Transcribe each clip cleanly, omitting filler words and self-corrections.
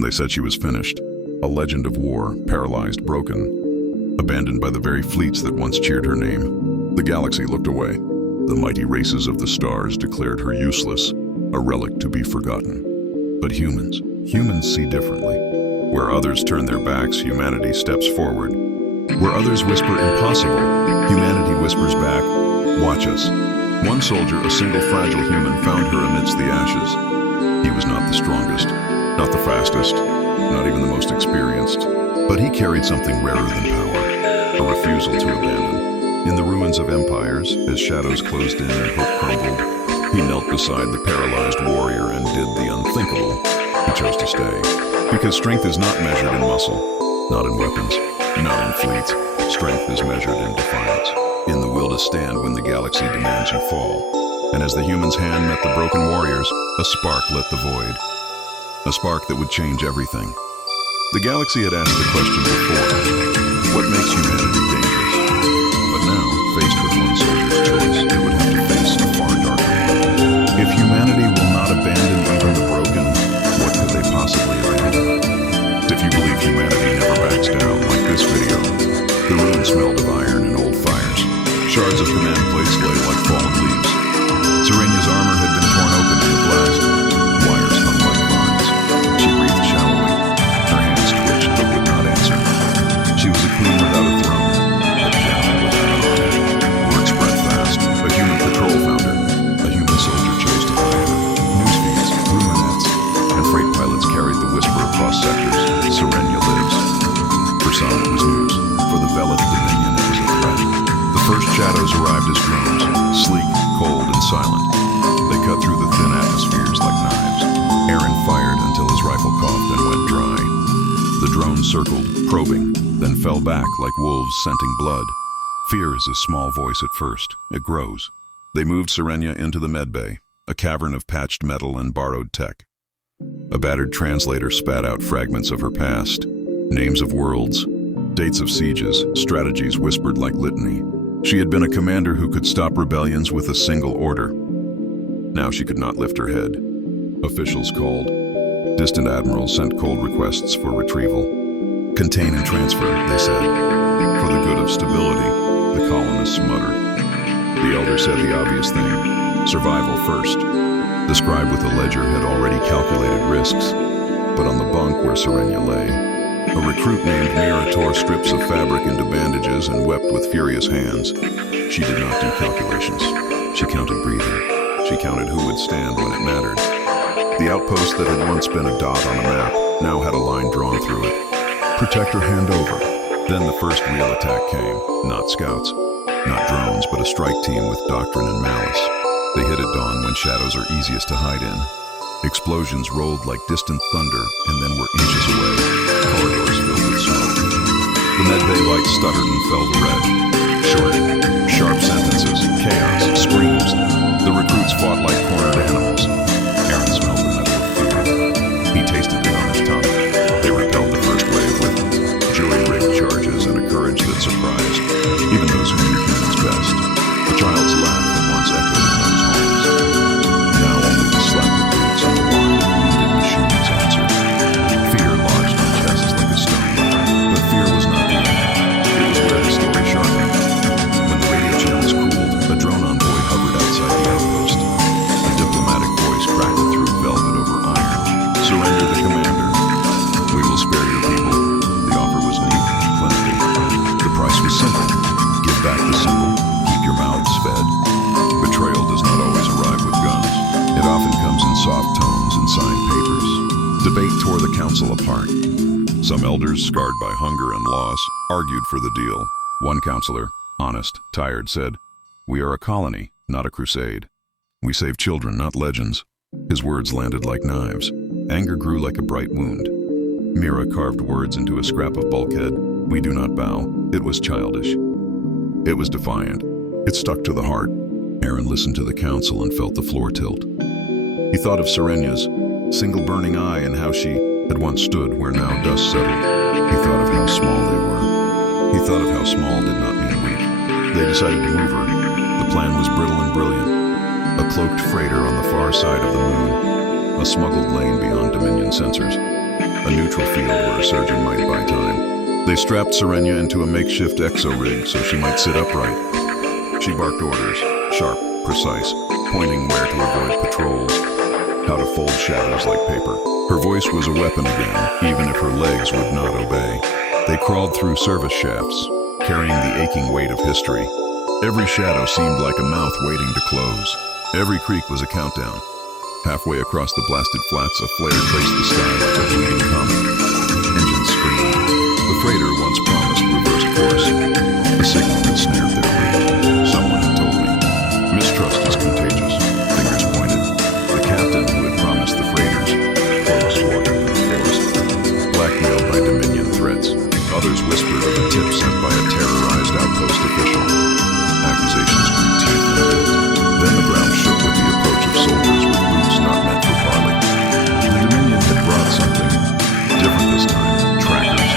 They said she was finished. A legend of war, paralyzed, broken, abandoned by the very fleets that once cheered her name. The galaxy looked away. The mighty races of the stars declared her useless, a relic to be forgotten. But humans see differently. Where others turn their backs, humanity steps forward. Where others whisper impossible, humanity whispers back, watch us. One soldier, a single fragile human, found her amidst the ashes. He was not the strongest, not the fastest, not even the most experienced, but he carried something rarer than power, a refusal to abandon. In the ruins of empires, as shadows closed in and hope crumbled, he knelt beside the paralyzed warrior and did the unthinkable. He chose to stay, because strength is not measured in muscle, not in weapons, not in fleets. Strength is measured in defiance, in the will to stand when the galaxy demands you fall. And as the human's hand met the broken warrior's, a spark lit the void. A spark that would change everything. The galaxy had asked the question before, what makes humanity dangerous? But now, faced with one soldier's choice, it would have to face a far darker one. If humanity will not abandon even the broken, what could they possibly abandon? If you believe humanity never backs down, like this video, the ruin smelled of iron and old fires. Shards of command plates lay like fallen leaves. Serenya's armor had been torn open in the blast. Wires hung like vines. She breathed shallowly. Her hands twitched but would not answer. She was a queen without a throne, a general without an army. Word spread fast. A human patrol found her. A human soldier chose to hide her. Newsfeeds, rumor nets, and freight pilots carried the whisper across sectors. Serenya lives. For some it was news. For the Velith Dominion it was a threat. The first shadows arrived as drones, sleek, cold, and silent. They cut through the thin atmospheres like knives. Aaron fired until his rifle coughed and went dry. The drones circled, probing, then fell back like wolves scenting blood. Fear is a small voice at first. It grows. They moved Serenya into the medbay, a cavern of patched metal and borrowed tech. A battered translator spat out fragments of her past, names of worlds, dates of sieges, strategies whispered like litany. She had been a commander who could stop rebellions with a single order. Now she could not lift her head. Officials called. Distant admirals sent cold requests for retrieval. Contain and transfer, they said. For the good of stability, the colonists muttered. The elder said the obvious thing. Survival first. The scribe with the ledger had already calculated risks. But on the bunk where Serenya lay, a recruit named Mira tore strips of fabric into bandages and wept with furious hands. She did not do calculations. She counted breathing. She counted who would stand when it mattered. The outpost that had once been a dot on a map now had a line drawn through it. Protect or hand over. Then the first real attack came. Not scouts, not drones, but a strike team with doctrine and malice. They hit at dawn when shadows are easiest to hide in. Explosions rolled like distant thunder and then were inches away, corridors filled with smoke. The medbay light stuttered and fell to red. Short, sharp sentences, chaos, screams. The recruits fought like cornered animals. Aaron smelled the metal of fear. He tasted it on his tongue. They repelled the first wave with jury-rigged charges and a courage that surprised even those who knew humans best. A child's laugh that once echoed in those homes. Now only the slap of boots and the whine of wounded machines answered. Fear lodged in chests like a stone. But fear was not the end. It was where the story sharpened. When the radio channels cooled, a drone envoy hovered outside the outpost. A diplomatic voice crackled through velvet over iron. Surrender the commander. We will spare your people. The offer was neat, clinical. The price was simple. Give back the symbol. Keep your mouths fed. Betrayal does not always arrive with guns. It often comes in soft tones and signed papers. Debate tore the council apart. Some elders, scarred by hunger and loss, argued for the deal. One counselor, honest, tired, said, "We are a colony, not a crusade. We save children, not legends." His words landed like knives. Anger grew like a bright wound. Mira carved words into a scrap of bulkhead. We do not bow. It was childish. It was defiant. It stuck to the heart. Aaron listened to the council and felt the floor tilt. He thought of Serenya's single burning eye and how she had once stood where now dust settled. He thought of how small they were. He thought of how small did not mean weak. They decided to move her. The plan was brittle and brilliant. A cloaked freighter on the far side of the moon. A smuggled lane beyond Dominion sensors. A a neutral field where a surgeon might buy time. They strapped Serenia into a makeshift exo-rig so she might sit upright. She barked orders, sharp, precise, pointing where to avoid patrols, how to fold shadows like paper. Her voice was a weapon again, even if her legs would not obey. They crawled through service shafts, carrying the aching weight of history. Every shadow seemed like a mouth waiting to close. Every creak was a countdown. Halfway across the blasted flats, a flare traced the sky like a bleeding comet. Engines screamed. The freighter once promised reversed course. A signal had snared their lead. Someone had told me. Mistrust is contagious. Fingers pointed. The captain who had promised the freighters. Clothes walking in the forest. Blackmailed by Dominion threats. Others whispered of a tip sent by a terrorized outpost official. Accusations grew teeth and bit. Then the ground shook with the approach of soldiers with boots not meant for parley. The Dominion had brought something different this time. Trackers.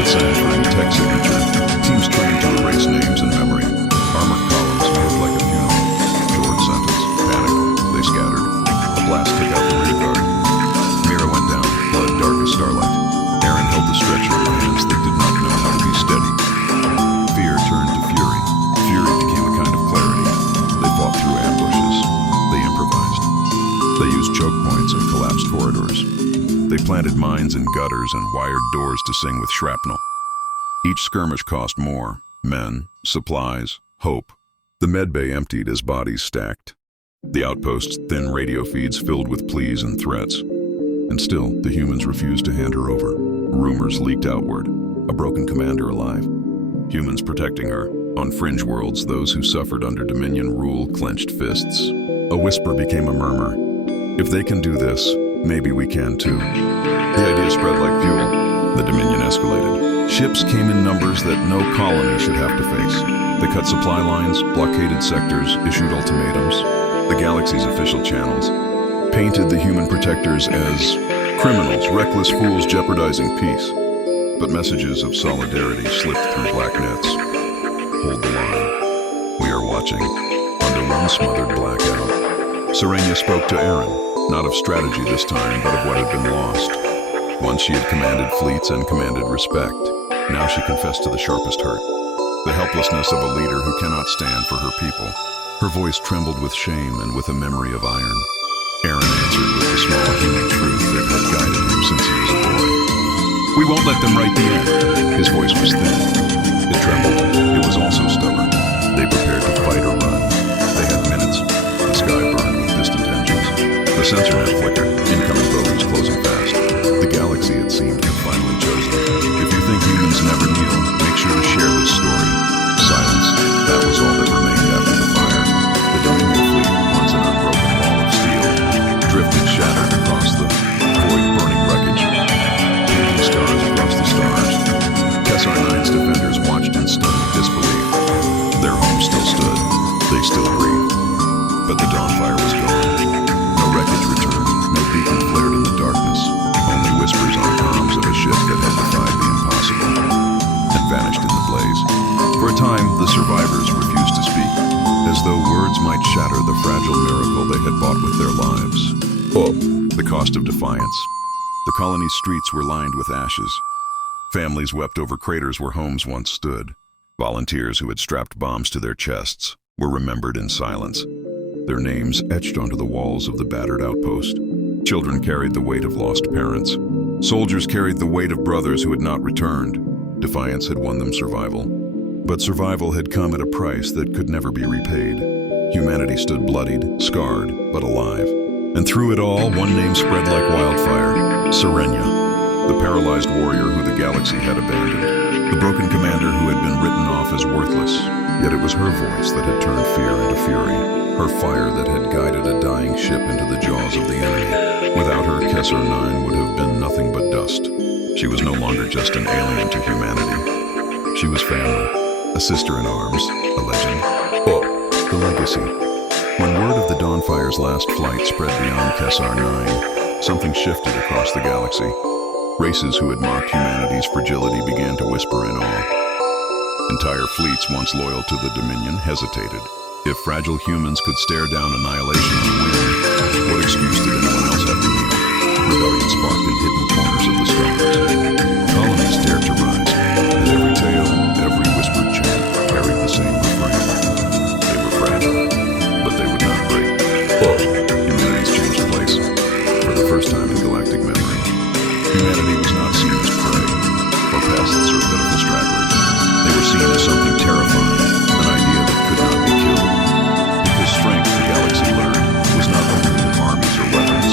It signed for any tech signature. Teams trained to erase names and memory. Armored columns moved like a funeral. Short sentence. Panic. They scattered. A blast took out the rear guard. Mira went down, blood dark as starlight. Aaron held the stretcher in hands that did not know how to be steady. Fear turned to fury. Fury became a kind of clarity. They fought through ambushes. They improvised. They used choke points and collapsed corridors. They planted mines in gutters and wired doors to sing with shrapnel. Each skirmish cost more. Men, supplies, hope. The medbay emptied as bodies stacked. The outpost's thin radio feeds filled with pleas and threats. And still, the humans refused to hand her over. Rumors leaked outward. A broken commander alive. Humans protecting her. On fringe worlds, those who suffered under Dominion rule clenched fists. A whisper became a murmur. If they can do this, maybe we can too. The idea spread like fuel. The Dominion escalated. Ships came in numbers that no colony should have to face. They cut supply lines, blockaded sectors, issued ultimatums. The galaxy's official channels painted the human protectors as criminals, reckless fools jeopardizing peace. But messages of solidarity slipped through black nets. Hold the line. We are watching. Under one smothered blackout, Serenia spoke to Aaron, not of strategy this time, but of what had been lost. Once she had commanded fleets and commanded respect. Now she confessed to the sharpest hurt. The helplessness of a leader who cannot stand for her people. Her voice trembled with shame and with a memory of iron. Aaron answered with the small human truth that had guided him since he was a boy. We won't let them write the end. His voice was thin. It trembled. It was also stubborn. They prepared to fight or run. They had minutes. The sky burned with distant engines. The sensor net flickered. Incoming bogies closing fast. The galaxy, it seemed, had finally chosen. If you think humans never kneel, make sure to share this story. Silence. That was all that remained after the fire. The Dominion fleet, once an unbroken wall of steel, drifted shattered across the void, burning wreckage. Painting stars across the stars. Kessar 9's defenders watched in stunned disbelief. Their home still stood. They still breathed. But the Dawnfire was gone. No wreckage returned. No beacon flared in the darkness. Only whispers on comms of a ship that had defied the impossible and vanished in the blaze. For a time, the survivors refused to speak, as though words might shatter the fragile miracle they had bought with their lives. The cost of defiance. The colony's streets were lined with ashes. Families wept over craters where homes once stood. Volunteers who had strapped bombs to their chests were remembered in silence, their names etched onto the walls of the battered outpost. Children carried the weight of lost parents. Soldiers carried the weight of brothers who had not returned. Defiance had won them survival. But survival had come at a price that could never be repaid. Humanity stood bloodied, scarred, but alive. And through it all, one name spread like wildfire: Serenia, the paralyzed warrior who the galaxy had abandoned, the broken commander who had been written off as worthless. Yet it was her voice that had turned fear into fury, her fire that had guided a dying ship into the jaws of the enemy. Without her, Kessar 9 would have been nothing but dust. She was no longer just an alien to humanity. She was family, a sister in arms, a legend. The legacy. When word of the Dawnfire's last flight spread beyond Kessar 9, something shifted across the galaxy. Races who had mocked humanity's fragility began to whisper in awe. Entire fleets once loyal to the Dominion hesitated. If fragile humans could stare down annihilation and win, what excuse did anyone else have to yield? Rebellion sparked in hidden corners of the stars. Humanity was not seen as prey, or pests or pitiful stragglers. They were seen as something terrifying, an idea that could not be killed. Because strength, the galaxy learned, was not only in armies or weapons.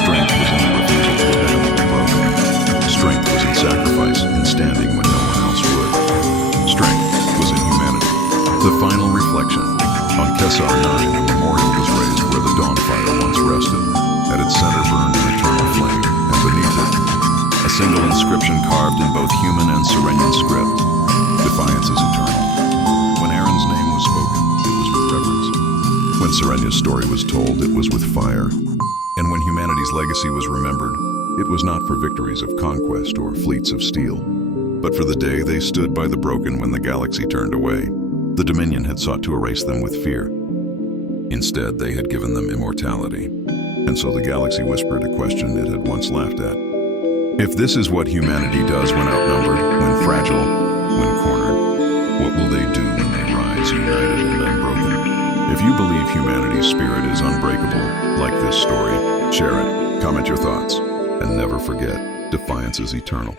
Strength was in the refusal to abandon the broken. Strength was in sacrifice, in standing when no one else would. Strength was in humanity. The final reflection. On Kessar 9, a memorial was raised where the Dawnfire once rested. At its center burned an eternal flame, and beneath it, a single inscription carved in both human and Serenian script. Defiance is eternal. When Aaron's name was spoken, it was with reverence. When Serenia's story was told, it was with fire. And when humanity's legacy was remembered, it was not for victories of conquest or fleets of steel, but for the day they stood by the broken when the galaxy turned away. The Dominion had sought to erase them with fear. Instead, they had given them immortality. And so the galaxy whispered a question it had once laughed at. If this is what humanity does when outnumbered, when fragile, when cornered, what will they do when they rise united and unbroken? If you believe humanity's spirit is unbreakable, like this story, share it, comment your thoughts, and never forget, defiance is eternal.